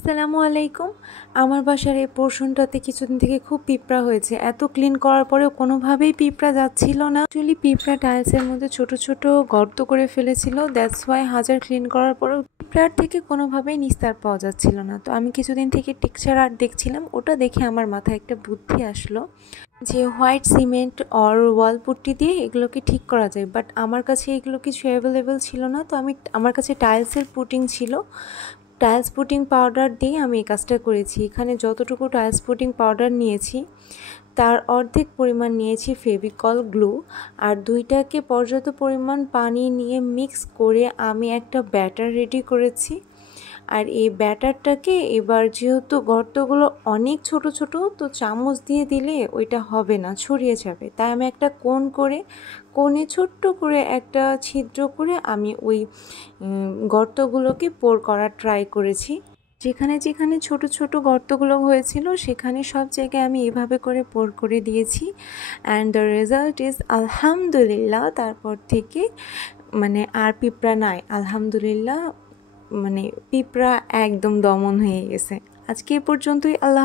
আসসালামু আলাইকুম। আমার বাসার এই পোর্শনটাতে কিছুদিন থেকে খুব পিঁপড়া হয়েছে। এত ক্লিন করার পরেও কোনোভাবেই পিঁপড়া যাচ্ছিল না। অ্যাকচুয়ালি পিঁপড়া টাইলসের মধ্যে ছোট ছোট গর্ত করে ফেলেছিল, দ্যাটস ওয়াই হাজার ক্লিন করার পরেও পিঁপড়ার থেকে কোনোভাবেই নিস্তার পাওয়া যাচ্ছিল না। তো আমি কিছুদিন থেকে টেক্সচার আর্ট দেখছিলাম, ওটা দেখে আমার মাথায় একটা বুদ্ধি আসলো যে white cement or wall putty দিয়ে এগুলোকে ঠিক করা যায়। বাট আমার কাছে এগুলো কিছু অ্যাভেলেবেল ছিল না, তো আমার কাছে টাইলসের পুটিং ছিল। টাইলস পুটিং পাউডার দিয়ে আমি এই কাজটা করেছি। এখানে যতটুকু টাইলস পুটিং পাউডার নিয়েছি তার অর্ধেক পরিমাণ নিয়েছি ফেভিকল গ্লু, আর দুইটাকে পর্যাপ্ত পরিমাণ পানি নিয়ে মিক্স করে আমি একটা ব্যাটার রেডি করেছি। আর এই ব্যাটারটাকে এবার যেহেতু গর্তগুলো অনেক ছোট ছোট, তো চামচ দিয়ে দিলে ওইটা হবে না, ছড়িয়ে যাবে। তাই আমি একটা কোণে ছোট্ট করে একটা ছিদ্র করে আমি ওই গর্তগুলোকে পোর করার ট্রাই করেছি। যেখানে যেখানে ছোট ছোট গর্তগুলো হয়েছিল সেখানে সব জায়গায় আমি এভাবে করে পোর করে দিয়েছি। অ্যান্ড দ্য রেজাল্ট ইজ আলহামদুলিল্লাহ। তারপর থেকে আর পিঁপড়া নাই, আলহামদুলিল্লাহ। পিঁপড়া একদম দমন হয়ে গেছে। আজকে এ পর্যন্তই। আল্লাহ।